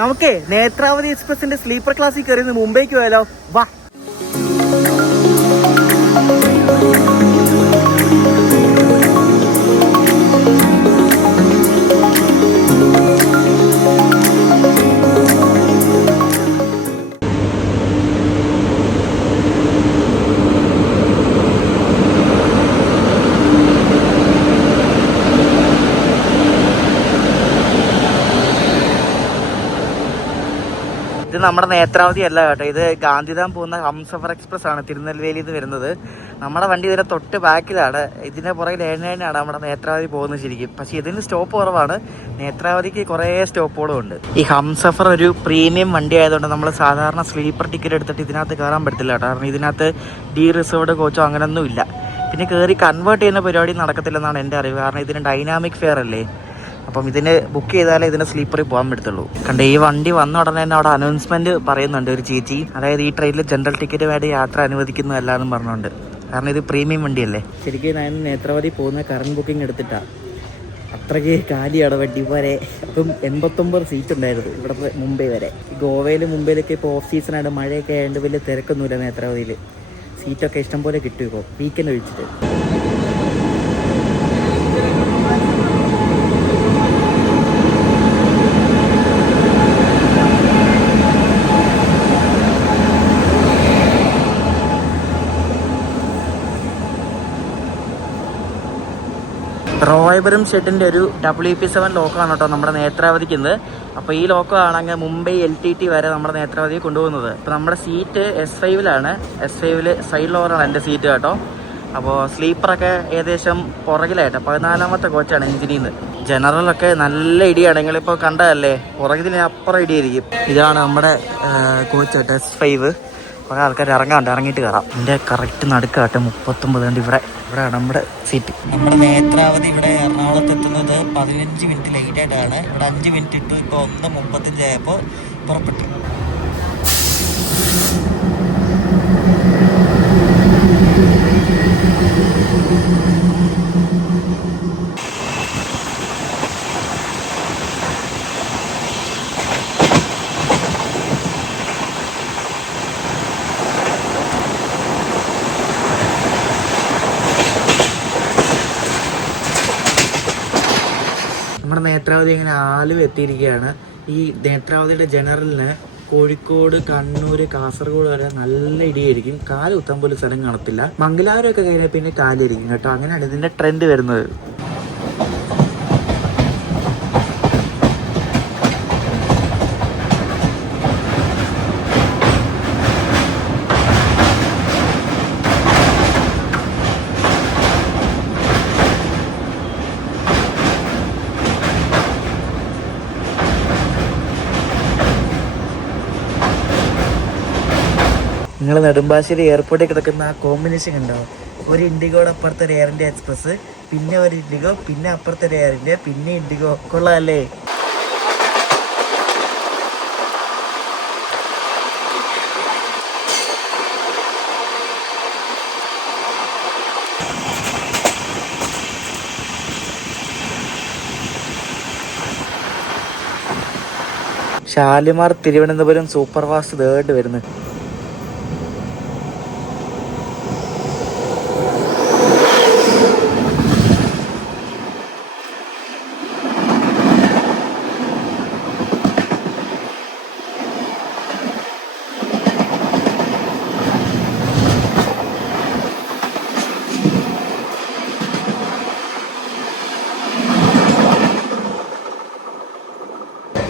നമുക്കേ നേത്രാവതി എക്സ്പ്രസിന്റെ സ്ലീപ്പർ ക്ലാസ്സിൽ കയറി മുംബൈക്ക് പോയാലോ? വാ. ഇത് നമ്മുടെ നേത്രാവതി അല്ല കേട്ടോ, ഇത് ഗാന്ധിധാം പോകുന്ന ഹംസഫർ എക്സ്പ്രസ് ആണ് തിരുനെൽവേലിയിൽ നിന്ന് വരുന്നത്. നമ്മുടെ വണ്ടി ഇതിന്റെ തൊട്ട് ബാക്കിലാണ്, ഇതിന്റെ പുറകിൽ ഏഴാണ് നമ്മുടെ നേത്രാവതി പോകുന്നത് ശരിക്കും. പക്ഷെ ഇതിന് സ്റ്റോപ്പ് കുറവാണ്, നേത്രാവതിക്ക് കുറേ സ്റ്റോപ്പുകളും ഉണ്ട്. ഈ ഹംസഫർ ഒരു പ്രീമിയം വണ്ടി ആയതുകൊണ്ട് നമ്മൾ സാധാരണ സ്ലീപ്പർ ടിക്കറ്റ് എടുത്തിട്ട് ഇതിനകത്ത് കയറാൻ പറ്റത്തില്ല കേട്ടോ, കാരണം ഇതിനകത്ത് ഡി റിസർവ്ഡ് കോച്ചോ അങ്ങനെയൊന്നും ഇല്ല. പിന്നെ കയറി കൺവേർട്ട് ചെയ്യുന്ന പരിപാടി നടക്കത്തില്ലെന്നാണ് എൻ്റെ അറിവ്, കാരണം ഇതിന് ഡൈനാമിക് ഫെയർ അല്ലേ. അപ്പം ഇതിന് ബുക്ക് ചെയ്താലേ ഇതിന് സ്ലീപ്പറിൽ പോകാൻ പറ്റത്തുള്ളൂ. കണ്ട ഈ വണ്ടി വന്ന ഉടനെ തന്നെ അവിടെ അനൗൺസ്മെന്റ് പറയുന്നുണ്ട് ഒരു ചേച്ചി, അതായത് ഈ ട്രെയിനിൽ ജനറൽ ടിക്കറ്റുമായിട്ട് യാത്ര അനുവദിക്കുന്നതല്ല എന്നും പറഞ്ഞുകൊണ്ട്, കാരണം ഇത് പ്രീമിയം വണ്ടിയല്ലേ. ശരിക്കും ഞാൻ നേത്രാവതി പോകുന്ന കറണ്ട് ബുക്കിംഗ് എടുത്തിട്ടാണ്, അത്രയ്ക്ക് കാലിയാണ് വണ്ടി വരെ. അപ്പം 89 സീറ്റ് ഉണ്ടായിരുന്നു ഇവിടെ മുംബൈ വരെ. ഗോവയിലും മുംബൈയിലൊക്കെ ഇപ്പോൾ ഓഫ് സീസണായിട്ട് മഴയൊക്കെ ആയതുകൊണ്ട് വലിയ തിരക്കൊന്നുമില്ല നേത്രാവതിയിൽ. സീറ്റൊക്കെ ഇഷ്ടം പോലെ കിട്ടും ഇപ്പോൾ വീക്കെൻഡ് ഒഴിച്ചിട്ട്. റോയപുരം ഷെഡിൻ്റെ ഒരു WP7 ലോക്കമാണ് കേട്ടോ നമ്മുടെ നേത്രാവതിക്കുന്നത്. അപ്പോൾ ഈ ലോക്കമാണെങ്കിൽ മുംബൈ LTT വരെ നമ്മുടെ നേത്രാവതിയെ കൊണ്ടുപോകുന്നത്. അപ്പോൾ നമ്മുടെ സീറ്റ് S5ലാണ്, S5 സൈഡ് ലോവറാണ് എൻ്റെ സീറ്റ് കേട്ടോ. അപ്പോൾ സ്ലീപ്പറൊക്കെ ഏകദേശം പുറകിലായിട്ട് 14ാമത്തെ കോച്ചാണ് എഞ്ചിനിൽ നിന്ന്. ജനറലൊക്കെ നല്ല ഇടിയാണ്, നിങ്ങളിപ്പോൾ കണ്ടതല്ലേ, പുറകിന് അപ്പുറം ഇടിയായിരിക്കും. ഇതാണ് നമ്മുടെ കോച്ച് കേട്ടോ, S5. കുറേ ആൾക്കാർ ഇറങ്ങിയിട്ട് കയറാം. എൻ്റെ കറക്റ്റ് നടുക്കാട്ടെ 39 ഇവിടെയാണ് നമ്മുടെ സീറ്റ്. നമ്മുടെ നേത്രാവതി ഇവിടെ എറണാകുളത്ത് എത്തുന്നത് 15 മിനിറ്റ് ലേറ്റ് ആയിട്ടാണ്. ഇവിടെ 5 മിനിറ്റ് ഇട്ടു, ഇപ്പോൾ 1:35 ആയപ്പോൾ പുറപ്പെട്ടു. നമ്മുടെ നേത്രാവതി ഇങ്ങനെ ആലുവ എത്തിയിരിക്കുകയാണ്. ഈ നേത്രാവതിയുടെ ജനറലിന് കോഴിക്കോട്, കണ്ണൂർ, കാസർഗോഡ് വരെ നല്ല ഇടിയായിരിക്കും. കാല് കുത്താൻ പോലും സ്ഥലം കാണത്തില്ല. മംഗലാപുരമൊക്കെ കഴിഞ്ഞാൽ പിന്നെ കാലിരിക്കും കേട്ടോ, അങ്ങനെയാണ് ഇതിന്റെ ട്രെൻഡ് വരുന്നത്. നിങ്ങൾ നെടുമ്പാശ്ശേരി എയർപോർട്ടിൽ കിടക്കുന്ന ആ കോമ്പിനേഷൻ ഉണ്ടോ? ഒരു ഇൻഡിഗോയുടെ അപ്പുറത്തെ ഒരു എയർ ഇന്ത്യ എക്സ്പ്രസ്, പിന്നെ ഒരു ഇൻഡിഗോ, പിന്നെ അപ്പുറത്തെ ഒരു എയർ ഇന്ത്യ, പിന്നെ ഇൻഡിഗോ. കൊള്ളാമല്ലേ? Shalimar Thiruvananthapuram super fast third വരുന്നു.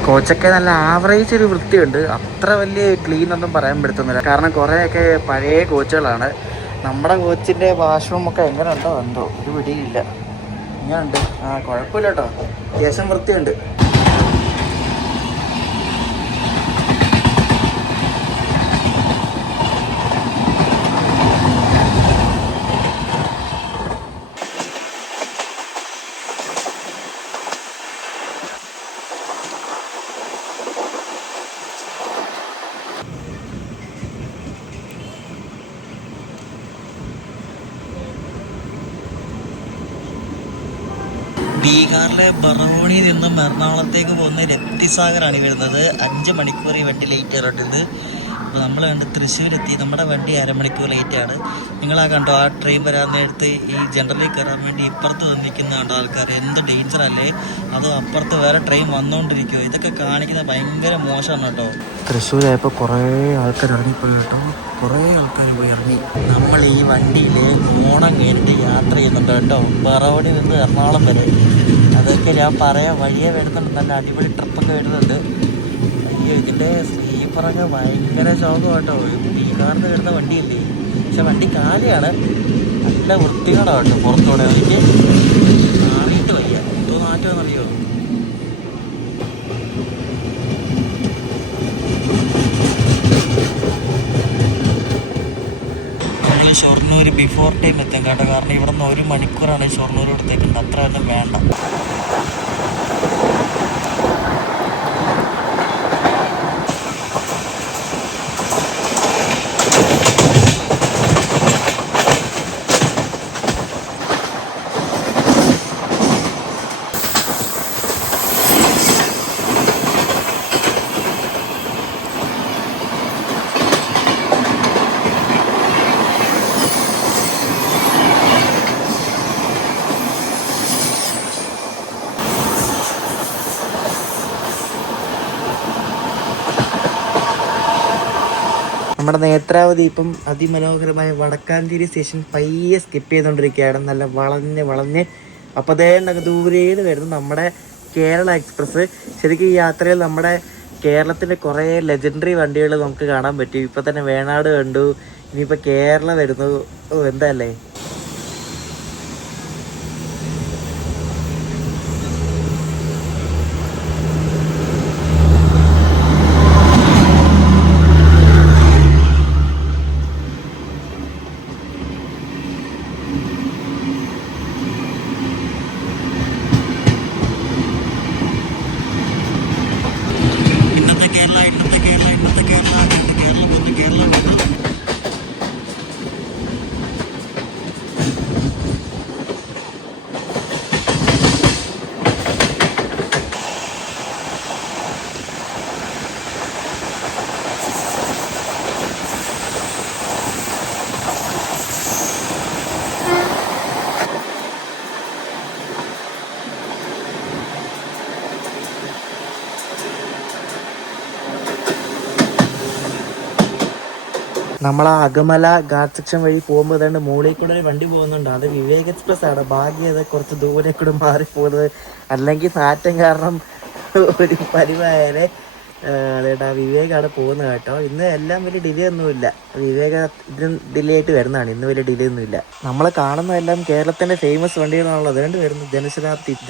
കോച്ചൊക്കെ നല്ല ആവറേജ് ഒരു വൃത്തിയുണ്ട്, അത്ര വലിയ ക്ലീൻ ഒന്നും പറയാൻ പറ്റുന്നില്ല, കാരണം കുറേയൊക്കെ പഴയ കോച്ചുകളാണ്. നമ്മുടെ കോച്ചിൻ്റെ വാഷ്റൂമൊക്കെ എങ്ങനെ ഉണ്ടോ എന്തോ ഒരു പിടിയില്ല. ഇങ്ങനെയുണ്ട്, കുഴപ്പമില്ല കേട്ടോ, അത്യാവശ്യം വൃത്തിയുണ്ട്. ബീഹാറിലെ ബറോണിയിൽ നിന്നും എറണാകുളത്തേക്ക് പോകുന്ന രപ്തിസാഗറാണ് വരുന്നത്. 5 മണിക്കൂർ ഈ വണ്ടി ലേറ്റ് ആയിട്ടുണ്ട്. അപ്പോൾ നമ്മൾ കണ്ട് തൃശ്ശൂരെത്തി. നമ്മുടെ വണ്ടി അരമണിക്കൂർ ലേറ്റാണ്. നിങ്ങളാ കണ്ടോ ആ ട്രെയിൻ വരാൻ നേരത്ത് ഈ ജനറലിൽ കയറാൻ വേണ്ടി ഇപ്പുറത്ത് വന്നിരിക്കുന്ന കണ്ടോ ആൾക്കാർ. എന്ത് ഡേഞ്ചറല്ലേ. അതും അപ്പുറത്ത് വേറെ ട്രെയിൻ വന്നുകൊണ്ടിരിക്കുമോ. ഇതൊക്കെ കാണിക്കുന്നത് ഭയങ്കര മോശമാണ് കേട്ടോ. തൃശ്ശൂരായപ്പോൾ കുറേ ആൾക്കാർ ഇറങ്ങിപ്പോയി കേട്ടോ. കുറേ ആൾക്കാർ പോയി ഇറങ്ങി. നമ്മൾ ഈ വണ്ടിയിൽ ഓണം കഴിഞ്ഞിട്ട് യാത്ര ചെയ്യുന്നുണ്ട് കേട്ടോ. ബറോണിയിൽ നിന്ന് എറണാകുളം വരെ. അതൊക്കെ ഞാൻ പറയാം, വഴിയെ വരുന്നുണ്ട്. നല്ല അടിപൊളി ട്രിപ്പൊക്കെ വരുന്നുണ്ട്. അയ്യോ, ഇതിൻ്റെ സ്ലീപ്പറൊക്കെ ഭയങ്കര ശോകം കേട്ടോ. ബീഹാറിൽ വരുന്ന വണ്ടിയല്ലേ. പക്ഷെ വണ്ടി കാലിയാണ്. നല്ല വൃത്തികേടാണ് കേട്ടോ. പുറത്തോടെ എനിക്ക് മാറിയിട്ട് വയ്യ. എന്തോ നാറ്റമെന്നറിയോ. ഷൊർണൂർ ബിഫോർ ടൈം എത്താൻ കേട്ടോ. കാരണം ഇവിടെ നിന്ന് 1 മണിക്കൂറാണ് ഷൊർണൂർ എടുത്തേക്കുന്നത്. അത്ര ഒന്നും വേണ്ട. നമ്മുടെ നേത്രാവതി ഇപ്പം അതിമനോഹരമായ വടക്കാഞ്ചേരി സ്റ്റേഷൻ പയ്യെ സ്കിപ്പ് ചെയ്തുകൊണ്ടിരിക്കുകയാണ്. നല്ല വളഞ്ഞ് അപ്പോൾ അതേണ്ടൊക്കെ ദൂരേന്ന് വരുന്നു നമ്മുടെ കേരള എക്സ്പ്രസ്. ശരിക്കും ഈ യാത്രയിൽ നമ്മുടെ കേരളത്തിൻ്റെ കുറേ ലെജൻഡറി വണ്ടികൾ നമുക്ക് കാണാൻ പറ്റും. ഇപ്പം തന്നെ വേണാട് കണ്ടു, ഇനിയിപ്പോൾ കേരള വരുന്നു. ഓ, എന്തല്ലേ. നമ്മൾ ആ അകമല ഗാർഡ് സെക്ഷൻ വഴി പോകുമ്പോൾ ഏതാണ്ട് മുകളിൽ കൂടെ ഒരു വണ്ടി പോകുന്നുണ്ട്. അത് വിവേക് എക്സ്പ്രസ് ആണ്. ഭാഗ്യം അത് കുറച്ച് ദൂരെ കൂടെ മാറിപ്പോകുന്നത്. അല്ലെങ്കിൽ നാറ്റം കാരണം ഒരു പരിവായാലേ. അതേട്ടാ വിവേകാണ് പോകുന്നത് കേട്ടോ. ഇന്ന് എല്ലാം വലിയ ഡിലേ ഒന്നുമില്ല. വിവേക ഇതിന് ഡിലേ ആയിട്ട് വരുന്നതാണ്. ഇന്ന് വലിയ ഡിലേ ഒന്നുമില്ല. നമ്മൾ കാണുന്നതെല്ലാം കേരളത്തിൻ്റെ ഫേമസ് വണ്ടികളാണല്ലോ. അതുകൊണ്ട് വരുന്നത്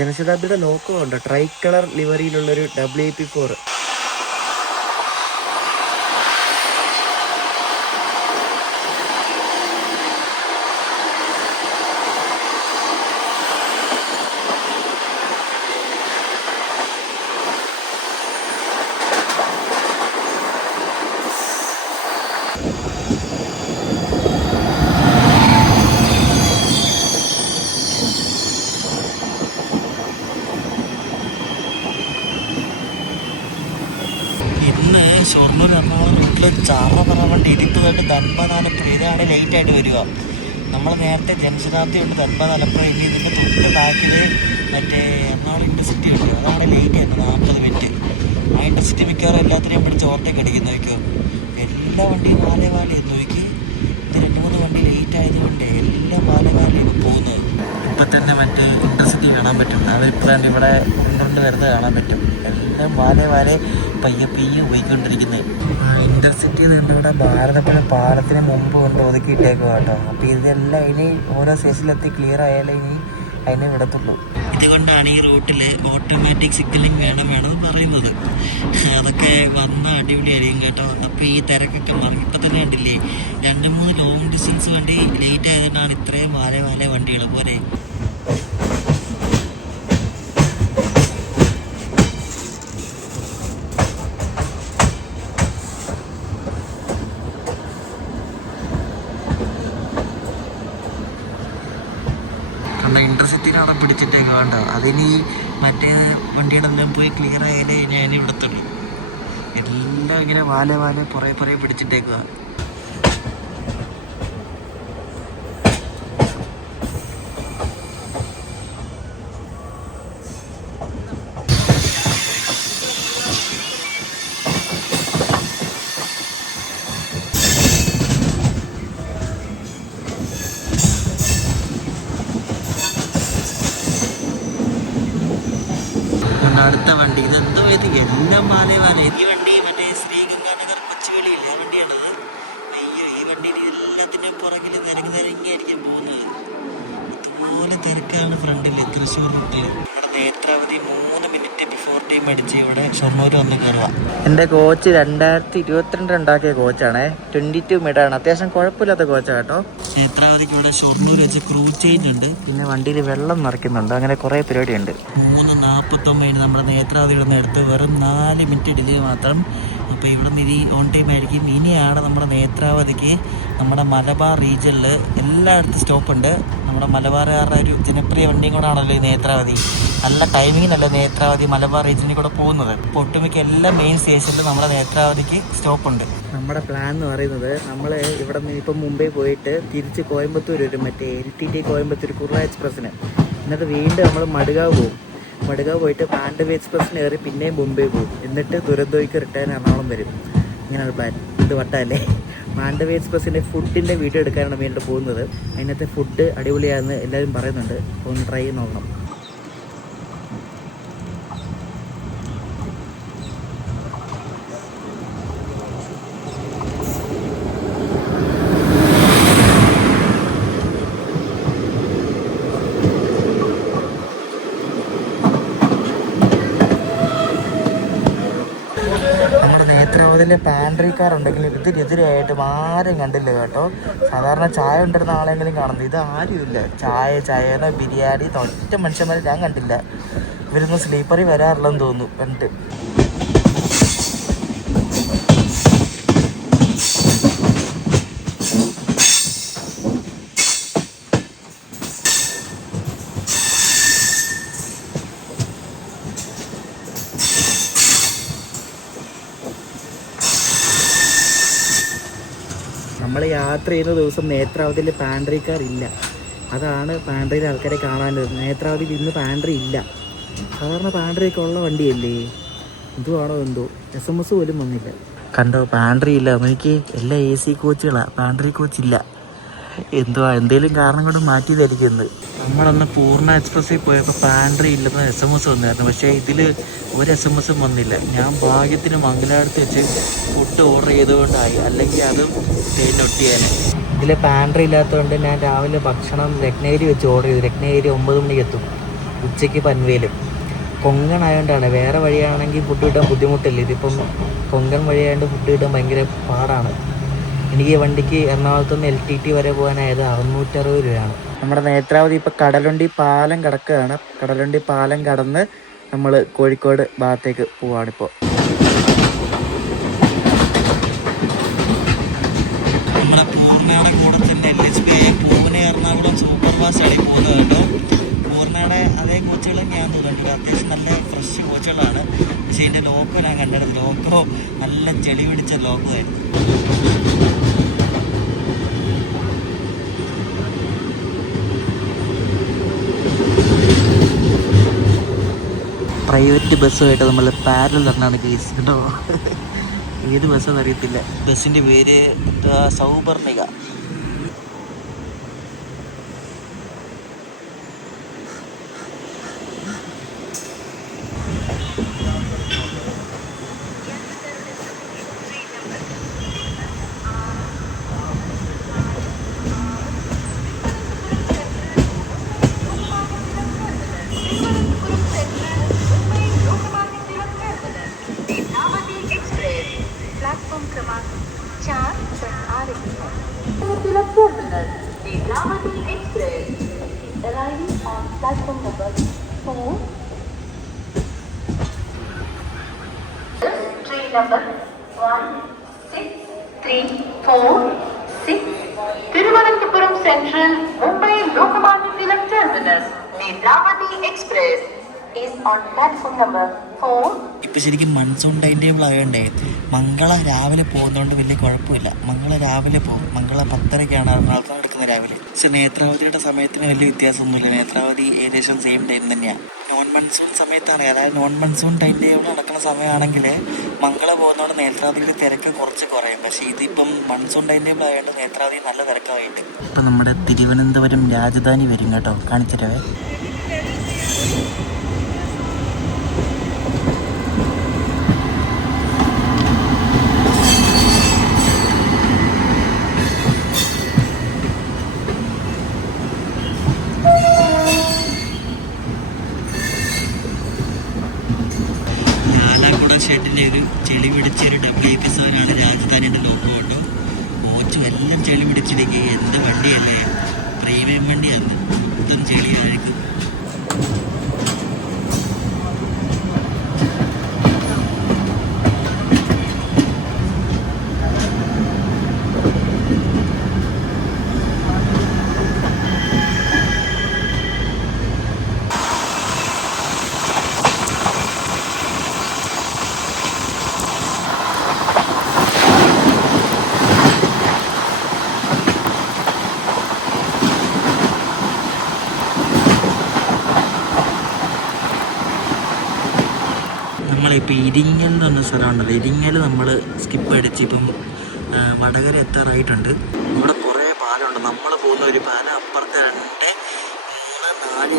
ജനശതാബ്ദിയുടെ ലോക്കോ ഉണ്ട്. ട്രൈ കളർ ലിവറിയിലുള്ളൊരു WP4. ഷൊർണൂർ എറണാകുളം റൂട്ടിൽ ചാറ വണ്ടി ഇരിപ്പതായിട്ട് ധൻബാദ് ആലപ്പുഴ. ഇതാണ് ലേറ്റായിട്ട് വരിക. നമ്മൾ നേരത്തെ ജനശതാബ്ദി ഉണ്ട്, ധൻബാദ് ആലപ്പുഴ. ഇനി ഇതിൻ്റെ തൊട്ട് ബാക്കിൽ മറ്റേ എറണാകുളം ഇൻ്റർസിറ്റി ഉണ്ട്. അതാണ് ലേറ്റ് ആയിരുന്നു 40 മിനിറ്റ്. ആ ഇൻ്റർസിറ്റി മിക്കവാറും എല്ലാത്തിനെയും പിടിച്ച് ഓവർടേക്ക് അടിക്കുന്ന നോക്കിയോ. എല്ലാ വണ്ടിയും വാലേ നോക്കി. ഇത് 2-3 വണ്ടി ലേറ്റ് ആയതുകൊണ്ട് എല്ലാം വാലേ പോകുന്നത്. ഇപ്പം തന്നെ മറ്റേ ഇൻ്റർസിറ്റി കാണാൻ പറ്റും. അവരിപ്പോൾ തന്നെ ഇവിടെ കൊണ്ടുകൊണ്ട് വരുന്നത് കാണാൻ പറ്റും. എല്ലാം വാലേ പയ്യെ പോയിക്കൊണ്ടിരിക്കുന്നത്. ഇൻ്റർസിറ്റി നിന്നിവിടെ ഭാരതപ്പുഴ പാലത്തിന് മുമ്പ് കൊണ്ട് ഒതുക്കിയിട്ടേക്കുക കേട്ടോ. അപ്പോൾ ഇതെല്ലാം ഇനി ഓരോ സ്റ്റേഷനിലെത്തി ക്ലിയർ ആയാലേ ഇനി അതിനെ വിടത്തുള്ളൂ. ഇതുകൊണ്ടാണ് ഈ റൂട്ടിൽ ഓട്ടോമാറ്റിക് സിഗ്നലിംഗ് വേണമെന്ന് പറയുന്നത്. അതൊക്കെ വന്നാൽ അടിപൊളിയായിരിക്കും കേട്ടോ. അപ്പോൾ ഈ തിരക്കൊക്കെ മാറി. ഇപ്പം തന്നെ കണ്ടില്ലേ 2-3 ലോങ് ഡിസ്റ്റൻസ് വണ്ടി ലേറ്റ് ആയതുകൊണ്ടാണ് ഇത്രയും വാലേ വണ്ടികൾ പോലെ. അവിടെ പിടിച്ചിട്ടേക്ക് വേണ്ട. അതിന് മറ്റേ വണ്ടിയുടെ എല്ലാം പോയി ക്ലിയർ ആയാലേ ഞാൻ ഇവിടത്തുള്ളൂ. എല്ലാം ഇങ്ങനെ വാല പുറകെ പിടിച്ചിട്ടേക്കുക. അടുത്ത വണ്ടി ഇതെന്തോ ഇത് എല്ലാം വാല. ഈ വണ്ടി മറ്റേ ശ്രീഗംഗാനഗർ കൊച്ചുവേളിയില്ല ആ വണ്ടിയാണത്. അയ്യോ, ഈ വണ്ടിയിൽ എല്ലാത്തിൻ്റെയും പുറകിൽ നിരങ്ങിയായിരിക്കും പോകുന്നത്. ഇതുപോലെ തിരക്കാണ് ഫ്രണ്ടിൽ തൃശ്ശൂർ റൂട്ടിൽ. ഇവിടെ നേത്രാവതി 3 മിനിറ്റ് ബിഫോർ ടൈം അടിച്ച് ഇവിടെ ഷൊർണൂർ വന്ന് കയറുക. എൻ്റെ കോച്ച് 2022 ഉണ്ടാക്കിയ കോച്ചാണ്. 22 മിഡാണ്. അത്യാവശ്യം കുഴപ്പമില്ലാത്ത കോച്ചാണ് കേട്ടോ. നേത്രാവതിക്ക് ഇവിടെ ഷൊർണൂർ വെച്ച് ക്രൂ ചേഞ്ച് ഉണ്ട്. പിന്നെ വണ്ടിയിൽ വെള്ളം നിറയ്ക്കുന്നുണ്ട്. അങ്ങനെ കുറേ പരിപാടിയുണ്ട്. 3:49 നമ്മുടെ നേത്രാവതിയുടെ നിന്ന് എടുത്ത് വെറും 4 മിനിറ്റ് ഡിലേ മാത്രം. അപ്പോൾ ഇവിടെ നിന്ന് ഇനി ഓൺ ടൈം ആയിരിക്കും. ഇനിയാണ് നമ്മുടെ നേത്രാവതിക്ക് നമ്മുടെ മലബാർ റീജിയനിൽ എല്ലായിടത്തും സ്റ്റോപ്പുണ്ട്. നമ്മുടെ മലബാറുകാരുടെ ഒരു ജനപ്രിയ വണ്ടിയും കൂടെ ആണല്ലോ ഈ നേത്രാവതി. നല്ല ടൈമിങ്ങിനല്ല നേത്രാവതി മലബാർ റീജിയനിൽ കൂടെ പോകുന്നത്. ഇപ്പോൾ ഒട്ടുമിക്ക എല്ലാ മെയിൻ സ്റ്റേഷനിലും നമ്മുടെ നേത്രാവതിക്ക് സ്റ്റോപ്പുണ്ട്. നമ്മുടെ പ്ലാൻ എന്ന് പറയുന്നത് നമ്മൾ ഇവിടെ നിന്ന് ഇപ്പം മുംബൈ പോയിട്ട് തിരിച്ച് കോയമ്പത്തൂർ വരും, മറ്റേ LTT കോയമ്പത്തൂർ കുർള എക്സ്പ്രസ്സിന്. എന്നിട്ട് വീണ്ടും നമ്മൾ മഡ്ഗാവ് പോകും. മഡ്ഗാവ് പോയിട്ട് മാണ്ഡവി എക്സ്പ്രസ്സിന് കയറി പിന്നെയും മുംബൈ പോകും. എന്നിട്ട് ദുരന്തോയ്ക്ക് റിട്ടേൺ എറണാകുളം വരും. ഇങ്ങനെയാണ് പ്ലാൻ. ഇത് വട്ടല്ലേ. മാണ്ഡവി എക്സ്പ്രസ്സിൻ്റെ ഫുഡിൻ്റെ വീഡിയോ എടുക്കാനാണ് വീണ്ടും പോകുന്നത്. അതിനകത്തെ ഫുഡ് അടിപൊളിയാണെന്ന് എല്ലാവരും പറയുന്നുണ്ട്. ഒന്ന് ട്രൈ ചെയ്ത് നോക്കണം. നേത്രാവതിയിലെ പാൻട്രി കാർ ഉണ്ടെങ്കിലും ഇതിനെതിരായിട്ട് ആരും കണ്ടില്ല കേട്ടോ. സാധാരണ ചായ കൊണ്ടിരുന്ന ആളെങ്കിലും കാണുന്നത്, ഇത് ആരുമില്ല. ചായയെന്നോ ബിരിയാണി ഒറ്റ മനുഷ്യന്മാരെ ഞാൻ കണ്ടില്ല. ഇവരൊന്നും സ്ലീപ്പറിൽ വരാറില്ലെന്ന് തോന്നുന്നു കണ്ടിട്ട്. നമ്മൾ യാത്ര ചെയ്യുന്ന ദിവസം നേത്രാവതിയിൽ പാൻട്രി കാർ ഇല്ല. അതാണ് പാൻട്രിയിൽ ആൾക്കാരെ കാണാനുള്ളത്. നേത്രാവതിയിൽ ഇന്ന് പാൻട്രി ഇല്ല. സാധാരണ പാൻട്രിയൊക്കെ ഉള്ള വണ്ടിയല്ലേ, എന്തുവാണോ എന്തോ. SMS പോലും വന്നില്ല. കണ്ടോ, പാൻട്രി ഇല്ല. എനിക്ക് എല്ലാ AC കോച്ചുകളാണ്, പാൻട്രി കോച്ചില്ല. എന്തുവാ, എന്തെങ്കിലും കാരണം കൊണ്ട് മാറ്റിയതായിരിക്കുന്നത്. നമ്മളന്ന് പൂർണ്ണ എക്സ്പ്രസ്സിൽ പോയപ്പോൾ പാൻട്രി ഇല്ലെന്ന് SMS വന്നായിരുന്നു. പക്ഷേ ഇതിൽ ഒരു SMS വന്നില്ല. ഞാൻ ഭാഗ്യത്തിന് മംഗലാപുരത്ത് വെച്ച് ഫുഡ് ഓർഡർ ചെയ്തുകൊണ്ടായി, അല്ലെങ്കിൽ അതും ഒട്ടിയാന്. ഇതിൽ പാൻട്രി ഇല്ലാത്തതുകൊണ്ട് ഞാൻ രാവിലെ ഭക്ഷണം രത്നഗിരി വെച്ച് ഓർഡർ ചെയ്തു. രത്നഗിരി 9 മണിക്ക് എത്തും, ഉച്ചയ്ക്ക് പൻവേലും. കൊങ്കൺ ആയതുകൊണ്ടാണ്. വേറെ വഴിയാണെങ്കിൽ ഫുഡ് കിട്ടാൻ ബുദ്ധിമുട്ടില്ല. ഇതിപ്പം കൊങ്കൺ വഴിയായതുകൊണ്ട് ഫുഡ് കിട്ടാൻ ഭയങ്കര പാടാണ്. എനിക്ക് ഈ വണ്ടിക്ക് എറണാകുളത്ത് നിന്ന് LTT വരെ പോകാനായത് 660 രൂപയാണ്. നമ്മുടെ നേത്രാവതി ഇപ്പോൾ കടലുണ്ടി പാലം കിടക്കുകയാണ്. കടലുണ്ടി പാലം കടന്ന് നമ്മൾ കോഴിക്കോട് ഭാഗത്തേക്ക് പോവാണിപ്പോൾ. നമ്മുടെ പൂർണ്ണയുടെ കൂടെ തന്നെ LHP ആയ പൂനെ എറണാകുളം സൂപ്പർ ഫാസ്റ്റാണ് ഈ പോകുന്നത് കേട്ടോ. പൂർണ്ണയുടെ അതേ കോച്ചുകളും ഞാൻ തോന്നുന്നുണ്ട്. അത്യാവശ്യം നല്ല ഫ്രഷ് കോച്ചുകളാണ്. പക്ഷേ ഇതിൻ്റെ ലോക്കോ ഞാൻ കണ്ടത്, ലോക്കോ നല്ല ചെളി പിടിച്ച ലോക്കോ ആയിരുന്നു. പ്രൈവറ്റ് ബസ്സുമായിട്ട് നമ്മൾ പാരലറിനാണ് കേസ് കേട്ടോ. ഏത് ബസ്സെന്ന് അറിയത്തില്ല. ബസ്സിൻ്റെ പേര് Sauparnika. Train number 1634-6 Thiruvananthapuram Central Mumbai Lokmanya Tilak Terminus. Netravati Express is on platform number 4. ഇപ്പം ശരിക്കും മൺസൂൺ ടൈം ടേബിൾ ആയതുകൊണ്ടേ മംഗള രാവിലെ പോകുന്നതുകൊണ്ട് വലിയ കുഴപ്പമില്ല. മംഗള രാവിലെ പോകും. മംഗള 10:30-ക്കാണ് എറണാകുളത്ത് നടക്കുന്നത് രാവിലെ. പക്ഷെ നേത്രാവതിയുടെ സമയത്തിന് വലിയ വ്യത്യാസമൊന്നുമില്ല. നേത്രാവതി ഏകദേശം സെയിം ടൈം തന്നെയാണ്. നോൺ മൺസൂൺ സമയത്താണ്, അതായത് നോൺ മൺസൂൺ ടൈം ടേബിൾ നടക്കുന്ന സമയമാണെങ്കിൽ മംഗള പോകുന്നതുകൊണ്ട് നേത്രാവതിയിൽ തിരക്ക് കുറച്ച് കുറയും. പക്ഷേ ഇതിപ്പം മൺസൂൺ ടൈം ടേബിൾ ആയതുകൊണ്ട് നേത്രാവതി നല്ല തിരക്കായിട്ട്. ഇപ്പം നമ്മുടെ തിരുവനന്തപുരം രാജധാനി വരും കേട്ടോ, കാണിച്ചിട്ടവേ. ഷെഡിൻ്റെ ഒരു ചെളി പിടിച്ച ഒരു WP7 രാജധാനിയുടെ ലോഗോ കേട്ടോ. മോച്ചും എല്ലാം ചെളി പിടിച്ചിരിക്കുക. എന്ത് വണ്ടിയല്ലേ, പ്രീമിയം വണ്ടിയാണ്. മൊത്തം ചെളിയായിരിക്കും. നമ്മളിപ്പോൾ ഇരിങ്ങൽ എന്ന് പറഞ്ഞ സ്ഥലമുണ്ടല്ലോ, ഇരിങ്ങൽ നമ്മൾ സ്കിപ്പ് അടിച്ച് ഇപ്പം വടകര എത്താറായിട്ടുണ്ട്. ഇവിടെ കുറേ പാലമുണ്ട്. നമ്മൾ പോകുന്ന ഒരു പാലം, അപ്പുറത്തെ 2, 3, 4,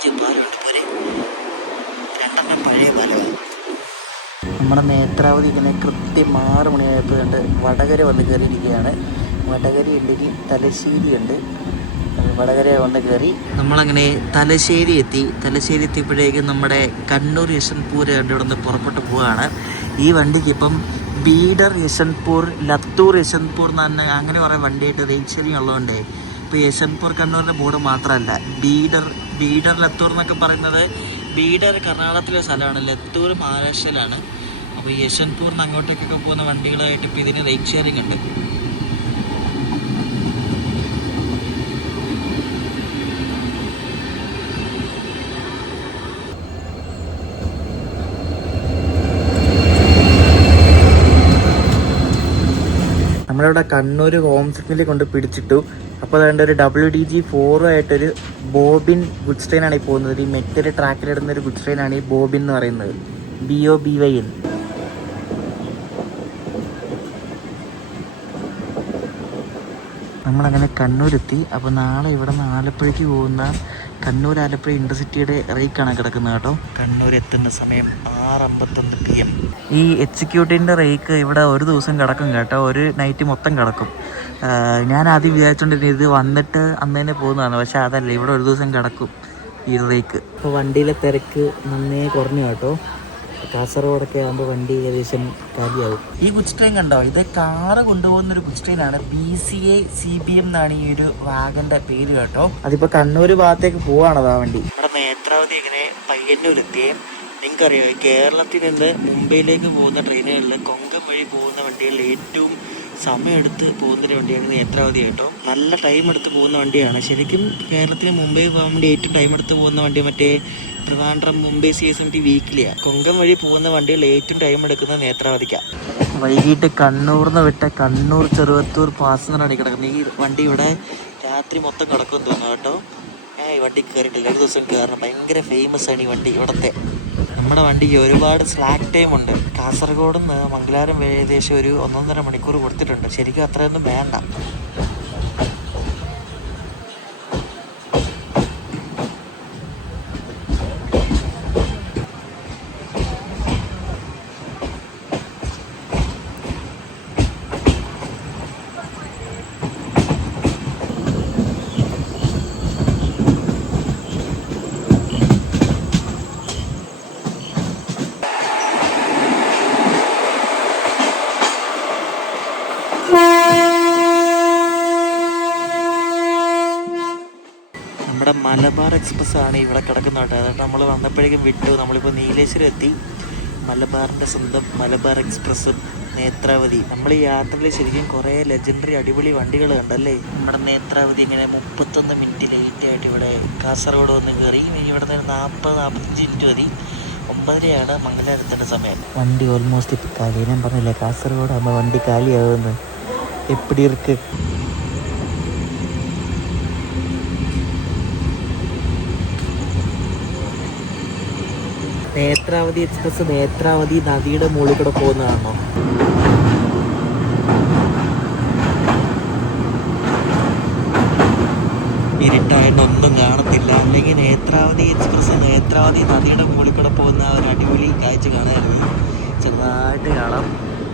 5 പാലമുണ്ട്. പോരെ 2 പഴയ പാലമാണ്. നമ്മുടെ നേത്രാവതി ഇങ്ങനെ കൃത്യം 6 മണിയായപ്പോൾ കണ്ട് വടകര വന്ന് കയറിയിരിക്കുകയാണ്. വടകര ഉണ്ടെങ്കിൽ തലശ്ശേരി ഉണ്ട്. വടകര വന്ന് കയറി നമ്മളങ്ങനെ തലശ്ശേരി എത്തി. തലശ്ശേരി എത്തിയപ്പോഴേക്കും നമ്മുടെ കണ്ണൂർ യശ്വന്ത്പൂർ ഇവിടെ നിന്ന് പുറപ്പെട്ട് പോവുകയാണ്. ഈ വണ്ടിക്ക് ഇപ്പം ബീഡർ യശ്വന്ത്പൂർ, ലത്തൂർ യശ്വന്ത്പൂർ എന്ന് തന്നെ അങ്ങനെ കുറേ വണ്ടിയായിട്ട് രജിസ്റ്ററിങ് ഉള്ളതുകൊണ്ട് ഇപ്പോൾ യശ്വന്ത്പൂർ കണ്ണൂരിൻ്റെ ബോർഡ് മാത്രമല്ല, ബീഡർ ലത്തൂർ എന്നൊക്കെ പറയുന്നത്. ബീഡർ കർണാടകത്തിലെ സ്ഥലമാണ്, ലത്തൂർ മഹാരാഷ്ട്രയിലാണ്. അപ്പോൾ യശ്വന്ത്പൂരിന് അങ്ങോട്ടേക്കൊക്കെ പോകുന്ന വണ്ടികളായിട്ട് ഇപ്പോൾ ഇതിന് രജിസ്റ്ററിങ് ഉണ്ട്. നമ്മളിവിടെ കണ്ണൂർ ഹോം സിഗ്നലിൽ കൊണ്ട് പിടിച്ചിട്ടു. അപ്പോൾ അതുകൊണ്ട് ഒരു WDG4 ആയിട്ടൊരു ബോബിൻ ഗുഡ്സ് ട്രെയിനാണ് ഈ പോകുന്നത്. ഈ മെറ്റൽ ട്രാക്കിലിടുന്ന ഒരു ഗുഡ്സ് ട്രെയിനാണ് ഈ ബോബിൻ എന്ന് പറയുന്നത്, BOBYN. നമ്മളങ്ങനെ കണ്ണൂരെത്തി. അപ്പോൾ നാളെ ഇവിടെ നിന്ന് ആലപ്പുഴയ്ക്ക് പോകുന്ന കണ്ണൂർ ആലപ്പുഴ ഇൻ്റർസിറ്റിയുടെ റേക്കാണ് കിടക്കുന്നത് കേട്ടോ. കണ്ണൂർ എത്തുന്ന സമയം 6:51 PM. ഈ എക്സിക്യൂട്ടീവിൻ്റെ റേക്ക് ഇവിടെ ഒരു ദിവസം കിടക്കും കേട്ടോ, ഒരു നൈറ്റ് മൊത്തം കിടക്കും. ഞാൻ ആദ്യം വിചാരിച്ചുകൊണ്ടിരുന്നത് ഇത് വന്നിട്ട് അന്ന് തന്നെ പോകുന്നതാണ്, പക്ഷേ അതല്ല, ഇവിടെ ഒരു ദിവസം കിടക്കും ഈ റേക്ക്. അപ്പോൾ വണ്ടിയിലെ തിരക്ക് നന്നേ കുറഞ്ഞു കേട്ടോ. കാസർഗോഡൊക്കെ ആകുമ്പോൾ വണ്ടി ഏകദേശം കാലിയാവും. ഈ ഗുഡ്സ് ട്രെയിൻ കണ്ടോ, ഇത് കാറ് കൊണ്ടുപോകുന്നൊരു ഗുഡ്സ് ട്രെയിനാണ്. BCA CBM എന്നാണ് ഈ ഒരു വാഗന്റെ പേര് കേട്ടോ. അതിപ്പോൾ കണ്ണൂർ ഭാഗത്തേക്ക് പോവാണത് ആ വണ്ടി. നമ്മുടെ നേത്രാവതി ഇങ്ങനെ പയ്യന്നൂരെത്തിയേ. നിങ്ങൾക്കറിയാം, കേരളത്തിൽ നിന്ന് മുംബൈയിലേക്ക് പോകുന്ന ട്രെയിനുകളിൽ കൊങ്കൺ വഴി പോകുന്ന വണ്ടികളിൽ ഏറ്റവും സമയമെടുത്ത് പോകുന്നൊരു വണ്ടിയാണ് നേത്രാവതി കേട്ടോ. നല്ല ടൈം എടുത്ത് പോകുന്ന വണ്ടിയാണ്. ശരിക്കും കേരളത്തിൽ മുംബൈ പോകാൻ വേണ്ടി ഏറ്റവും ടൈം എടുത്ത് പോകുന്ന വണ്ടി മറ്റേ ട്രിവാൻഡ്രം മുംബൈ CSMT വീക്കിലിയാണ്. കൊങ്കൺ വഴി പോകുന്ന വണ്ടികളിൽ ഏറ്റവും ടൈം എടുക്കുന്നത് നേത്രാവതിക്കാണ്. വൈകിട്ട് കണ്ണൂർന്ന് വിട്ട കണ്ണൂർ ചെറുവത്തൂർ പാസഞ്ചറാണ് കിടക്കുന്നത്. ഈ വണ്ടി ഇവിടെ രാത്രി മൊത്തം കിടക്കുമെന്ന് തോന്നുന്നു കേട്ടോ. ഈ വണ്ടി കയറിയിട്ടില്ല, ഒരു ദിവസം കയറണം. ഭയങ്കര ഫേമസ് ആണ് ഈ വണ്ടി ഇവിടുത്തെ. നമ്മുടെ വണ്ടിക്ക് ഒരുപാട് സ്ലാക്ക് ടൈം ഉണ്ട്. കാസർഗോഡ് നിന്ന് മംഗലാപുരം ഏകദേശം ഒരു 1.5 മണിക്കൂർ കൊടുത്തിട്ടുണ്ട്. ശരിക്കും അത്രയൊന്നും വേണ്ട. നമ്മുടെ മലബാർ എക്സ്പ്രസ് ആണ് ഇവിടെ കിടക്കുന്നത്. അതുകൊണ്ട് നമ്മൾ വന്നപ്പോഴേക്കും വിട്ടു. നമ്മളിപ്പോൾ നീലേശ്വരം എത്തി. മലബാറിൻ്റെ സ്വന്തം മലബാർ എക്സ്പ്രസ്സും നേത്രാവതി. നമ്മൾ ഈ യാത്രയിൽ ശരിക്കും കുറേ ലെജൻഡറി അടിപൊളി വണ്ടികൾ കണ്ടല്ലേ. നമ്മുടെ നേത്രാവതി ഇങ്ങനെ 31 മിനിറ്റ് ലേറ്റ് ആയിട്ട് ഇവിടെ കാസർഗോഡ് വന്ന് കയറി. ഇനി ഇവിടെ നിന്ന് 40-45 മിനിറ്റ് മതി. 9:30 മംഗലാപുരത്തിൻ്റെ സമയം. വണ്ടി ഓൾമോസ്റ്റ് ഇപ്പം കാലി. ഞാൻ പറഞ്ഞില്ലേ കാസർഗോഡ് ആകുമ്പോൾ വണ്ടി കാലിയാകുമെന്ന്. എപ്പിടി ഇருக்கு. നേത്രാവതി എക്സ്പ്രസ് നേത്രാവതി നദിയുടെ മുകളിൽ കൂടെ പോകുന്നതാണോ? ഇരുട്ടായിട്ട് ഒന്നും കാണത്തില്ല. അല്ലെങ്കിൽ നേത്രാവതി എക്സ്പ്രസ് നേത്രാവതി നദിയുടെ മുകളിൽ കൂടെ പോകുന്ന ഒരു അടിപൊളി കാഴ്ച കാണാമായിരുന്നു. ചെറുതായിട്ട് കാണാം.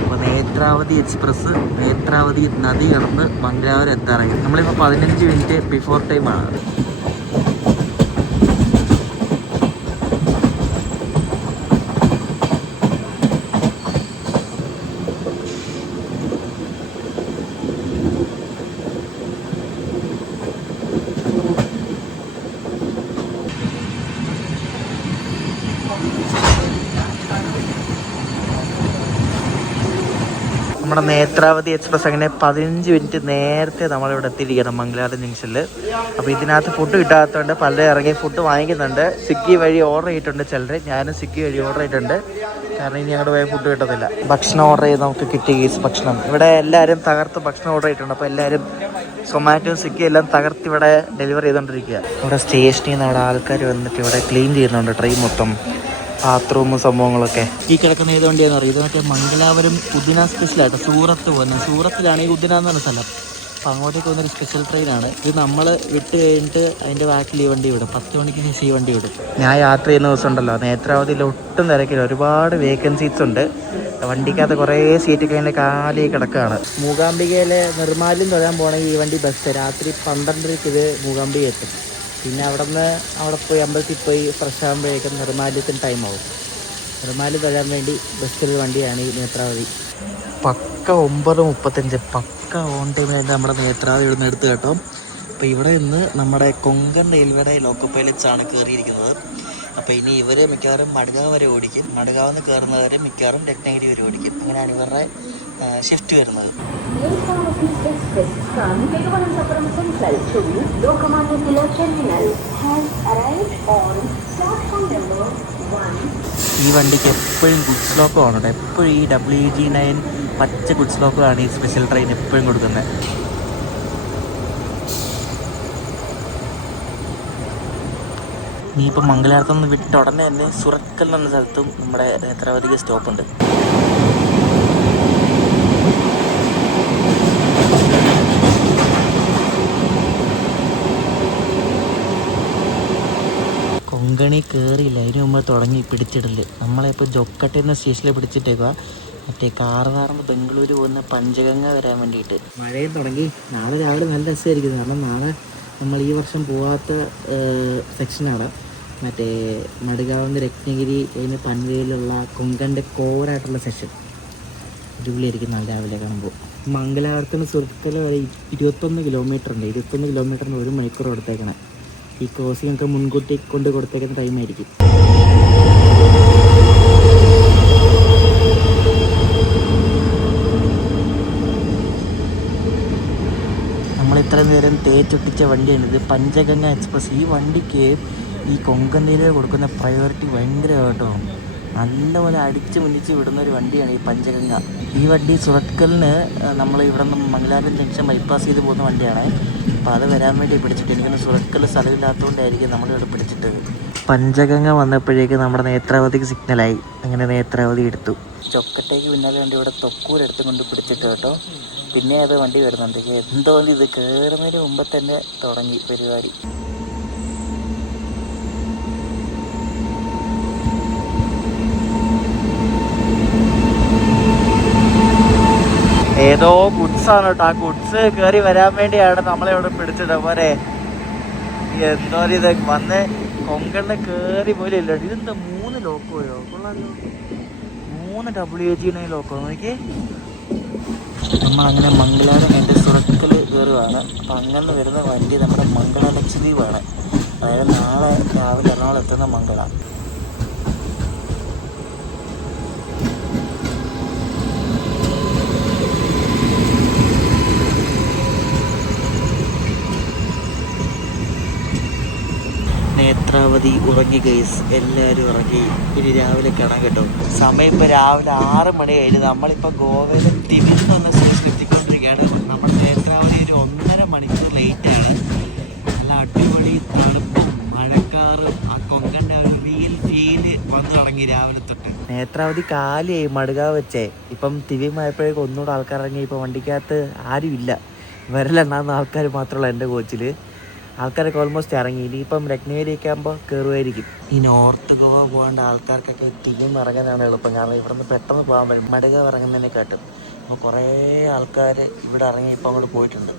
അപ്പോൾ നേത്രാവതി എക്സ്പ്രസ് നേത്രാവതി നദി കടന്ന് മംഗലാപുരം എത്താറായി. നമ്മളിപ്പോൾ 15 മിനിറ്റ് ബിഫോർ ടൈമാണ്. നമ്മുടെ നേത്രാവതി എക്സ്പ്രസ് അങ്ങനെ 15 മിനിറ്റ് നേരത്തെ നമ്മളിവിടെ എത്തിയിരിക്കണം മംഗലാപുരം ജംഗ്ഷനിൽ. അപ്പോൾ ഇതിനകത്ത് ഫുഡ് കിട്ടാത്തതുകൊണ്ട് പലരും ഇറങ്ങി ഫുഡ് വാങ്ങിക്കുന്നുണ്ട്. സ്വിഗ്ഗി വഴി ഓർഡർ ചെയ്തിട്ടുണ്ട് ചിലർ. ഞാനും സ്വിഗ്ഗി വഴി ഓർഡർ ചെയ്തിട്ടുണ്ട്. കാരണം ഇനി ഞങ്ങളുടെ പോയി ഫുഡ് കിട്ടത്തില്ല. ഭക്ഷണം ഓർഡർ ചെയ്ത് നമുക്ക് കിട്ടിയ കേസ് ഭക്ഷണം ഇവിടെ എല്ലാവരും തകർത്ത് ഭക്ഷണം ഓർഡർ ചെയ്തിട്ടുണ്ട്. അപ്പോൾ എല്ലാവരും സൊമാറ്റോ സ്വിഗ്ഗി എല്ലാം തകർത്ത് ഇവിടെ ഡെലിവറി ചെയ്തുകൊണ്ടിരിക്കുക. ഇവിടെ സ്റ്റേഷനിൽ നിന്ന് അവിടെ ആൾക്കാർ വന്നിട്ട് ഇവിടെ ക്ലീൻ ചെയ്യുന്നുണ്ട് ട്രെയിൻ മൊത്തം, ബാത്റൂമും സംഭവങ്ങളൊക്കെ. ഈ കിടക്കുന്ന ഏത് വണ്ടിയാണെന്ന് അറിയാം. ഇത് മറ്റേ മംഗലാപുരം ഉദിന സ്പെഷ്യലായിട്ട് സൂറത്ത് പോകുന്നത്. സൂറത്തിലാണ് ഈ ഉദിന എന്ന് പറഞ്ഞ സ്ഥലം. അപ്പോൾ അങ്ങോട്ടേക്ക് പോകുന്നൊരു സ്പെഷ്യൽ ട്രെയിനാണ് ഇത്. നമ്മൾ വിട്ട് കഴിഞ്ഞിട്ട് അതിൻ്റെ ബാക്കിൽ ഈ വണ്ടി വിടും. 10 മണിക്ക് ശേഷം ഈ വണ്ടി വിടും. ഞാൻ യാത്ര ചെയ്യുന്ന ദിവസം ഉണ്ടല്ലോ നേത്രാവതിയിൽ ഒട്ടും തിരക്കില്ല. ഒരുപാട് വേക്കൻസീസ് ഉണ്ട്. വണ്ടിക്കകത്ത് കുറേ സീറ്റൊക്കെ അതിൻ്റെ കാലി കിടക്കുകയാണ്. മൂകാംബികയിലെ നിർമ്മാല്യം തൊഴാൻ പോകണമെങ്കിൽ ഈ വണ്ടി ബെസ്റ്റ്. രാത്രി 12:30 ഇത് മൂകാംബിക എത്തും. പിന്നെ അവിടെ പോയി അമ്പലത്തിൽ പോയി ഫ്രഷ് ആകുമ്പോഴേക്കും നിർമ്മാല്യത്തിന് ടൈം ആവും. നിർമ്മാല്യം തൊഴാൻ വേണ്ടി ബെസ്റ്റൊരു വണ്ടിയാണ് ഈ നേത്രാവതി. പക്ക 9:35 പക്ക ഓൺ ടൈമിലായിട്ട് നമ്മുടെ നേത്രാവതി ഇവിടെ നിന്ന് എടുത്ത് കേട്ടോ. അപ്പോൾ ഇവിടെ നിന്ന് നമ്മുടെ കൊങ്കൺ റെയിൽവേയുടെ ലോക്കോ പൈലറ്റ്സാണ് കയറിയിരിക്കുന്നത്. അപ്പോൾ ഇനി ഇവർ മിക്കവാറും മഡ്ഗാവ് വരെ ഓടിക്കും. മഡ്ഗാവിൽ നിന്ന് കയറുന്നവർ മിക്കവാറും രത്നഗിരി വരെ ഓടിക്കും. അങ്ങനെയാണ് ഇവരുടെ ഷിഫ്റ്റ് വരുന്നത്. ഈ വണ്ടിക്ക് എപ്പോഴും ഗുഡ്സ് ലോക്കോ ആണ് കേട്ടോ. എപ്പോഴും ഈ WG9 പച്ച ഗുഡ്സ് ലോക്കോ ആണ് ഈ സ്പെഷ്യൽ ട്രെയിൻ എപ്പോഴും കൊടുക്കുന്നത്. ഇനിയിപ്പോൾ മംഗലാപുരത്ത് നിന്ന് വിട്ട ഉടനെ തന്നെ സുറക്കൽ എന്ന സ്ഥലത്തും നമ്മുടെ നേത്രാവതിക്ക് സ്റ്റോപ്പുണ്ട്. കൊങ്കണി കയറിയില്ല, അതിന് മുമ്പ് തുടങ്ങി പിടിച്ചിടല്. നമ്മളിപ്പോൾ ജൊക്കട്ടയിൽ നിന്ന് സ്റ്റേഷനിൽ പിടിച്ചിട്ടേക്കുക. മറ്റേ കാർന്ന് ബംഗളൂരു പോകുന്ന പഞ്ചഗംഗ വരാൻ വേണ്ടിയിട്ട്. മഴയും തുടങ്ങി. നാളെ രാവിലെ നല്ല രസമായിരിക്കും. കാരണം നാളെ നമ്മൾ ഈ വർഷം പോകാത്ത സെക്ഷനാണ്. മറ്റേ മഡ്ഗാവിന്ന് രത്നഗിരി കഴിഞ്ഞ് പൻവേലിലുള്ള കൊങ്കൻ്റെ കോറായിട്ടുള്ള സെഷൻ. അടിപൊളിയായിരിക്കും നാളെ രാവിലെ കാണുമ്പോൾ. മംഗലാപുരത്തിന് സുഹൃത്തുക്കൾ വരെ 21 കിലോമീറ്റർ ഉണ്ട്. 21 കിലോമീറ്ററിന് 1 മണിക്കൂർ കൊടുത്തേക്കണം. ഈ ക്രോസിംഗ് ഒക്കെ മുൻകൂട്ടി കൊണ്ട് കൊടുത്തേക്കുന്ന ടൈമായിരിക്കും. നമ്മൾ ഇത്ര നേരം തേച്ചൊട്ടിച്ച വണ്ടിയാണിത്, പഞ്ചഗംഗ എക്സ്പ്രസ്. ഈ വണ്ടിക്ക് ഈ കൊങ്കൺ റെയിൽവേ കൊടുക്കുന്ന പ്രയോറിറ്റി ഭയങ്കര കേട്ടോ. നല്ലപോലെ അടിച്ച് മുന്നിച്ച് വിടുന്ന ഒരു വണ്ടിയാണ് ഈ പഞ്ചഗംഗ. ഈ വണ്ടി സുറത്കലിന് നമ്മൾ ഇവിടെ നിന്ന് മംഗലാപുരം ജംഗ്ഷൻ ബൈപ്പാസ് ചെയ്ത് പോകുന്ന വണ്ടിയാണ്. അപ്പോൾ അത് വരാൻ വേണ്ടി പിടിച്ചിട്ട് എനിക്കൊന്ന് സുറത്കൽ സ്ഥലമില്ലാത്തതുകൊണ്ടായിരിക്കും നമ്മളിവിടെ പിടിച്ചിട്ടത്. പഞ്ചഗംഗ വന്നപ്പോഴേക്ക് നമ്മുടെ നേത്രാവതിക്ക് സിഗ്നലായി. അങ്ങനെ നേത്രാവതി എടുത്തു. ചൊക്കട്ടേക്ക് പിന്നാലെ വണ്ടി ഇവിടെ തൊക്കൂരെടുത്ത് കൊണ്ട് പിടിച്ചിട്ട് കേട്ടോ. പിന്നെ അത് വണ്ടി വരുന്നുണ്ട്. എന്തോ ഇത് കയറുന്നതിന് മുമ്പ് തന്നെ തുടങ്ങി പരിപാടി. ഏതോ ഗുഡ്സാണ് കേട്ടോ. ആ ഗുഡ്സ് കയറി വരാൻ വേണ്ടിയാണ് നമ്മളിവിടെ പിടിച്ചത്. പോരെ എന്തോ ഇത് വന്ന് കൊങ്കണ്ണ് കയറി പോലും ഇല്ല. ഇതെന്താ 3 ലോക്കോയോ? കൊള്ളാമല്ലോ. 3 WG9 ലോക്കോ നോക്കി. നമ്മളങ്ങനെ മംഗലാപുരം എൻ്റെ സുറക്കൽ കയറുകയാണ്. അപ്പം അങ്ങനെ വരുന്ന വണ്ടി നമ്മുടെ മംഗള ലക്ഷദ്വീപാണ്. അതായത് നാളെ രാവിലെ എറണാകുളം എത്തുന്ന മംഗള. നേത്രാവതി ഉറങ്ങി ഗൈസ്, എല്ലാവരും ഉറങ്ങി. ഇനി രാവിലെ കാണാൻ കേട്ടോ. സമയം ഇപ്പോൾ രാവിലെ 6 മണിയായിട്ട്. നമ്മളിപ്പോൾ ഗോവയിലെ തിരുവനന്തപുരം എന്ന സ്ഥലത്ത് എത്തിക്കൊണ്ടിരിക്കുകയാണ്. നമ്മുടെ നേത്രാവതി ഒരു 1.5 മണിക്കൂർ ലേറ്റാണ്. നല്ല അടിപൊളി തണുപ്പും മഴക്കാറും ആ കൊങ്കൻ്റെ ഒരു റിയൽ ഫീല് വന്നു തുടങ്ങി രാവിലെ തൊട്ട്. നേത്രാവതി കാലിയായി മടുകാവ് വെച്ചേ. ഇപ്പം തിരുവനന്തപുരമായപ്പോഴേക്കും ഒന്നുകൂടെ ആൾക്കാർ ഇറങ്ങി. ഇപ്പോൾ വണ്ടിക്കകത്ത് ആരുമില്ല, വരലെണ്ണാവുന്ന ആൾക്കാർ മാത്രമുള്ള എൻ്റെ കോച്ചിൽ. ആൾക്കാരൊക്കെ ഓൾമോസ്റ്റ് ഇറങ്ങി. ഇനിയിപ്പം രത്നഗിരിയൊക്കെ ആകുമ്പോൾ കയറുമായിരിക്കും. ഈ നോർത്ത് ഗോവ പോകേണ്ട ആൾക്കാർക്കൊക്കെ തിരിയും ഇറങ്ങാനാണ് എളുപ്പം. കാരണം ഇവിടെ നിന്ന് പെട്ടെന്ന് പോകാൻ പറ്റും, മടുകാവ് ഇറങ്ങുന്നതിനെക്കാട്ടും. അപ്പോൾ കുറേ ആൾക്കാർ ഇവിടെ ഇറങ്ങി ഇപ്പം അങ്ങോട്ട് പോയിട്ടുണ്ട്.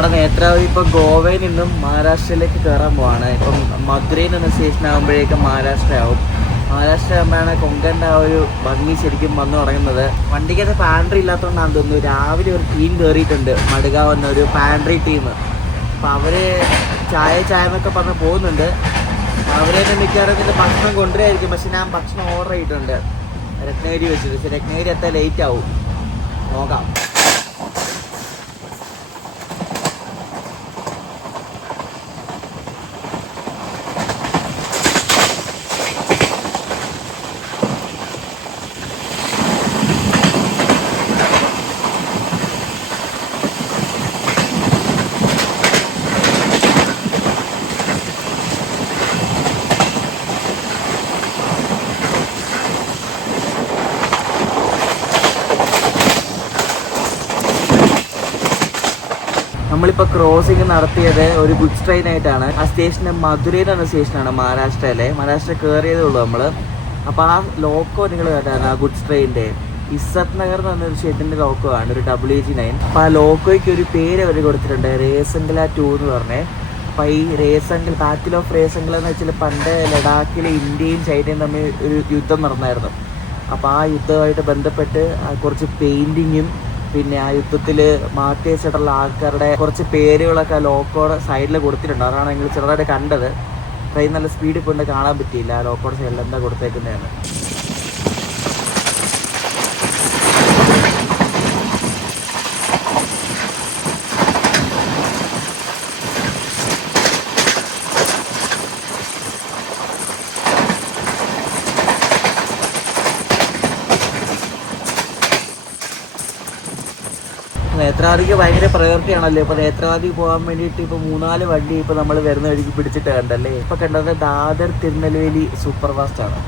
നമ്മുടെ നേത്രാവതി ഇപ്പോൾ ഗോവയിൽ നിന്നും മഹാരാഷ്ട്രയിലേക്ക് കയറാൻ പോവാണ്. ഇപ്പം മധുരയിൽ നിന്ന് സ്റ്റേഷൻ ആകുമ്പോഴേക്കും മഹാരാഷ്ട്ര ആവും. മഹാരാഷ്ട്ര ആകുമ്പോഴാണ് കൊങ്കൻ്റെ ആ ഒരു ഭംഗി ശരിക്കും വന്നു തുടങ്ങുന്നത്. വണ്ടിക്കകത്ത് പാൻട്രി ഇല്ലാത്തതുകൊണ്ടാണെന്ന് തോന്നുന്നു. രാവിലെ ഒരു ടീം കയറിയിട്ടുണ്ട്, മടുകാവ് എന്നൊരു പാൻട്രി ടീം. അപ്പോൾ അവർ ചായ എന്നൊക്കെ പറഞ്ഞ് പോകുന്നുണ്ട്. അവർ തന്നെ മിക്കവാറും ഇതിൻ്റെ ഭക്ഷണം കൊണ്ടുവരായിരിക്കും. പക്ഷെ ഞാൻ ഭക്ഷണം ഓർഡർ ചെയ്തിട്ടുണ്ട് രത്നഗിരി വെച്ചിട്ട്. പക്ഷെ രത്നഗിരി എത്താൻ ലേറ്റ് ആവും, നോക്കാം. നമ്മളിപ്പോൾ ക്രോസിങ് നടത്തിയത് ഒരു ഗുഡ്സ് ട്രെയിനായിട്ടാണ്. ആ സ്റ്റേഷന് മധുരയിൽ എന്ന സ്റ്റേഷനാണ് മഹാരാഷ്ട്രയിലെ. മഹാരാഷ്ട്ര കയറിയതേ ഉള്ളൂ നമ്മൾ. അപ്പോൾ ആ ലോക്കോ നിങ്ങൾ കേട്ടാണ്, ആ ഗുഡ്സ് ട്രെയിനിൻ്റെ ഇസ്സത് നഗർ എന്ന് പറഞ്ഞൊരു ഷെഡിൻ്റെ ലോക്കോ ആണ്, ഒരു WG9. അപ്പോൾ ആ ലോക്കോയ്ക്ക് ഒരു പേര് അവർ കൊടുത്തിട്ടുണ്ട്, റേസംഗല 2 എന്ന് പറഞ്ഞേ. അപ്പോൾ ഈ റേസംഗൽ, ബാറ്റിൽ ഓഫ് റേസംഗൽ എന്ന് വെച്ചാൽ പണ്ട് ലഡാക്കിൽ ഇന്ത്യയും ചൈനയും തമ്മിൽ ഒരു യുദ്ധം നടന്നായിരുന്നു. അപ്പോൾ ആ യുദ്ധമായിട്ട് ബന്ധപ്പെട്ട് കുറച്ച് പെയിൻറ്റിങ്ങും പിന്നെ ആ യുദ്ധത്തിൽ മാറ്റി വെച്ചിട്ടുള്ള ആൾക്കാരുടെ കുറച്ച് പേരുകളൊക്കെ ലോക്കോയുടെ സൈഡിൽ കൊടുത്തിട്ടുണ്ട്. അതാണ് നിങ്ങൾ ചെറുതായിട്ട് കണ്ടത്. ട്രെയിൻ നല്ല സ്പീഡിൽ കൊണ്ട് കാണാൻ പറ്റിയില്ല ആ ലോക്കോയുടെ സൈഡിൽ എന്താ കൊടുത്തേക്കുന്നതാണ്. നേത്രാവതിക്ക് ഭയങ്കര പ്രയോറിറ്റി ആണല്ലോ. ഇപ്പോൾ നേത്രാവതി പോകാൻ വേണ്ടിയിട്ട് ഇപ്പോൾ 3-4 വണ്ടി ഇപ്പോൾ നമ്മൾ വരുന്ന വഴിക്ക് പിടിച്ചിട്ട് കണ്ടല്ലേ. ഇപ്പോൾ കണ്ടത് ദാദർ തിരുനെൽവേലി സൂപ്പർ ഫാസ്റ്റ് ആണ്.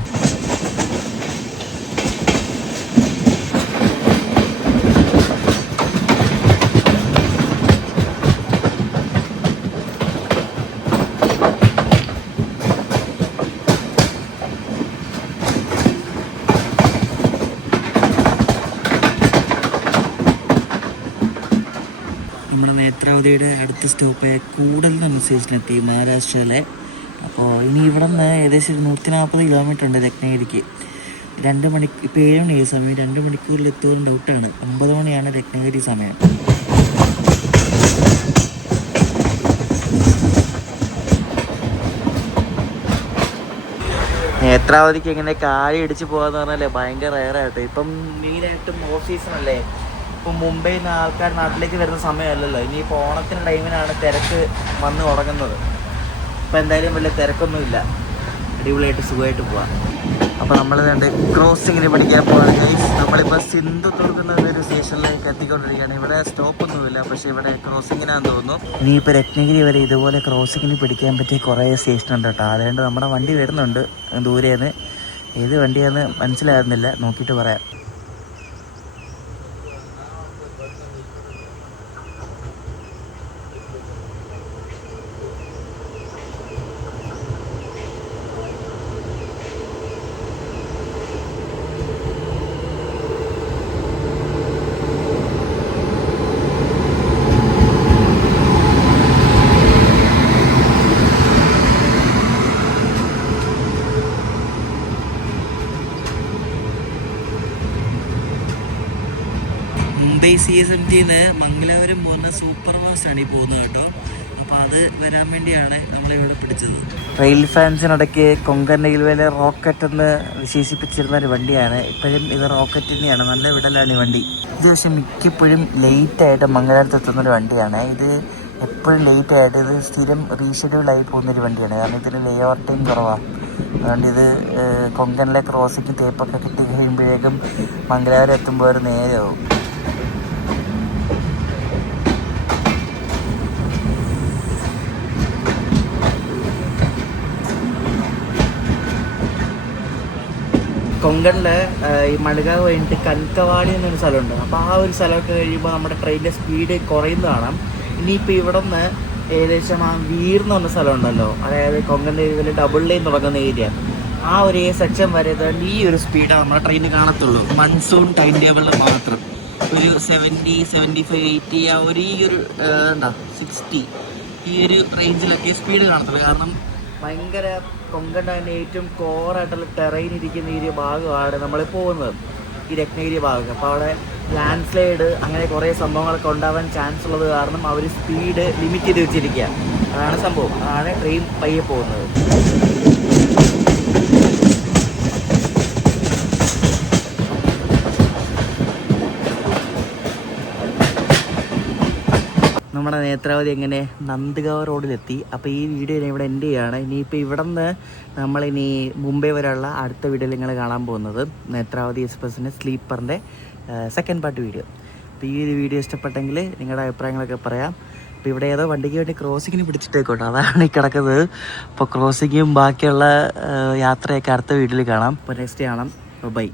നമ്മുടെ നേത്രാവതിയുടെ അടുത്ത സ്റ്റോപ്പായ കൂടൽ എന്ന സ്റ്റേഷനെത്തി മഹാരാഷ്ട്രയിലെ. അപ്പോൾ ഇനി ഇവിടെ നിന്ന് ഏകദേശം 140 കിലോമീറ്റർ ഉണ്ട് രത്നഗിരിക്ക്. 2 മണിക്ക് ഇപ്പോൾ 7 മണിയായി സമയം. 2 മണിക്കൂറിൽ എത്തുമെന്ന് ഡൗട്ടാണ്. 9 മണിയാണ് രത്നഗിരി സമയം. നേത്രാവതിക്ക് എങ്ങനെ കാലി ഇടിച്ച് പോകാന്ന് പറഞ്ഞാലേ ഭയങ്കര റയറായിട്ട്. ഇപ്പം മെയിനായിട്ടും ഓഫ് സീസൺ അല്ലേ. ഇപ്പം മുംബൈയിൽ നിന്ന് ആൾക്കാർ നാട്ടിലേക്ക് വരുന്ന സമയമല്ലല്ലോ. ഇനിയിപ്പോൾ ഓണത്തിന് ടൈമിനാണ് തിരക്ക് വന്ന് തുടങ്ങുന്നത്. ഇപ്പം എന്തായാലും വലിയ തിരക്കൊന്നുമില്ല, അടിപൊളിയായിട്ട് സുഖമായിട്ട് പോവാം. അപ്പോൾ നമ്മൾ രണ്ട് ക്രോസിങ്ങിന് പഠിക്കാൻ പോകാൻ നമ്മളിപ്പോൾ സിന്ധുദുർഗ് എന്നൊരു സ്റ്റേഷനിലേക്ക് എത്തിക്കൊണ്ടിരിക്കുകയാണ്. ഇവിടെ സ്റ്റോപ്പൊന്നുമില്ല, പക്ഷേ ഇവിടെ ക്രോസിങ്ങിനാന്ന് തോന്നുന്നു. ഇനിയിപ്പോൾ രത്നഗിരി വരെ ഇതുപോലെ ക്രോസിങ്ങിന് പിടിക്കാൻ പറ്റിയ കുറേ സ്റ്റേഷൻ ഉണ്ട് കേട്ടോ. അതുകൊണ്ട് നമ്മുടെ വണ്ടി വരുന്നുണ്ട് ദൂരേന്ന്. ഏത് വണ്ടിയാണെന്ന് മനസ്സിലാകുന്നില്ല, നോക്കിയിട്ട് പറയാം. മുംബൈ CSMTന്ന് മംഗലാപുരം പോകുന്ന സൂപ്പർ ഫാസ്റ്റ് ആണ് ഈ പോകുന്നത് കേട്ടോ. അപ്പോൾ അത് വരാൻ വേണ്ടിയാണ് നമ്മളിവിടെ പിടിച്ചത്. റെയിൽ ഫാൻസിനിടയ്ക്ക് കൊങ്കൺ റെയിൽവേയിലെ റോക്കറ്റ് എന്ന് വിശേഷിപ്പിച്ചിരുന്ന ഒരു വണ്ടിയാണ്. ഇപ്പോഴും ഇത് റോക്കറ്റ് തന്നെയാണ്, നല്ല വിടലാണ് ഈ വണ്ടി. ഇത് പക്ഷേ മിക്കപ്പോഴും ലേറ്റായിട്ട് മംഗലാപുരത്ത് എത്തുന്നൊരു വണ്ടിയാണ്. ഇത് എപ്പോഴും ലേറ്റായിട്ട് ഇത് സ്ഥിരം റീഷെഡ്യൂളായി പോകുന്നൊരു വണ്ടിയാണ്. കാരണം ഇതിന് ലേ ഓവർ ടൈം കുറവാണ്. അതുകൊണ്ട് ഇത് കൊങ്കണിലെ ക്രോസിങ് തേപ്പൊക്കെ കിട്ടി കഴിയുമ്പോഴേക്കും മംഗലാപുരം എത്തുമ്പോൾ ഒരു നേരമാവും. കൊങ്കണിൽ ഈ മഡ്ഗാവ് കഴിഞ്ഞിട്ട് കൻകവാടി എന്നൊരു സ്ഥലമുണ്ട്. അപ്പോൾ ആ ഒരു സ്ഥലമൊക്കെ കഴിയുമ്പോൾ നമ്മുടെ ട്രെയിനിൻ്റെ സ്പീഡ് കുറയുന്നത് കാണാം. ഇനിയിപ്പോൾ ഇവിടെ നിന്ന് ഏകദേശം ആ വീർ എന്ന് പറഞ്ഞ സ്ഥലമുണ്ടല്ലോ, അതായത് കൊങ്കൺ ഇതിൽ ഡബിൾ ലൈൻ തുടങ്ങുന്ന ഏരിയ, ആ ഒരു സെക്ഷൻ വരെ ഈ ഒരു സ്പീഡാണ് നമ്മുടെ ട്രെയിനിൽ കാണത്തുള്ളൂ. മൺസൂൺ ടൈം ടേബിളിൽ മാത്രം ഒരു 70, 75, 80 ആ ഒരു ഈ ഒരു 60 ഈ ഒരു റേഞ്ചിലൊക്കെ സ്പീഡ് കാണത്തുള്ളൂ. കാരണം ഭയങ്കര കൊങ്കൺ തന്നെ ഏറ്റവും കോറായിട്ടുള്ള ടെറൈൻ ഇരിക്കുന്ന ഈ ഒരു ഭാഗമാണ് നമ്മൾ പോകുന്നത്, ഈ രത്നഗിരി ഭാഗം. അപ്പോൾ അവിടെ ലാൻഡ് സ്ലൈഡ് അങ്ങനെ കുറേ സംഭവങ്ങളൊക്കെ ഉണ്ടാവാൻ ചാൻസ് ഉള്ളത് കാരണം അവർ സ്പീഡ് ലിമിറ്റ് ചെയ്ത് വെച്ചിരിക്കുക. അതാണ് സംഭവം, അതാണ് ട്രെയിൻ പയ്യെ പോകുന്നത്. നമ്മുടെ നേത്രാവതി എങ്ങനെ നന്ദഗാവ് റോഡിലെത്തി. അപ്പോൾ ഈ വീഡിയോ ഞാൻ ഇവിടെ എൻഡ് ചെയ്യുകയാണ്. ഇനിയിപ്പോൾ ഇവിടെ നിന്ന് നമ്മളിനി മുംബൈ വരെയുള്ള അടുത്ത വീഡിയോയിൽ നിങ്ങൾ കാണാൻ പോകുന്നത് നേത്രാവതി എക്സ്പ്രസ്സിൻ്റെ സ്ലീപ്പറിൻ്റെ സെക്കൻഡ് പാർട്ട് വീഡിയോ. അപ്പോൾ ഈ ഒരു വീഡിയോ ഇഷ്ടപ്പെട്ടെങ്കിൽ നിങ്ങളുടെ അഭിപ്രായങ്ങളൊക്കെ പറയാം. അപ്പോൾ ഇവിടെ ഏതോ വണ്ടിക്ക് വേണ്ടി ക്രോസിങ്ങിന് പിടിച്ചിട്ടേക്കോട്ടെ, അതാണ് ഈ കിടക്കുന്നത്. അപ്പോൾ ക്രോസിങ്ങും ബാക്കിയുള്ള യാത്രയൊക്കെ അടുത്ത വീഡിയോയിൽ കാണാം. അപ്പോൾ നെക്സ്റ്റ് കാണാം. ബൈ.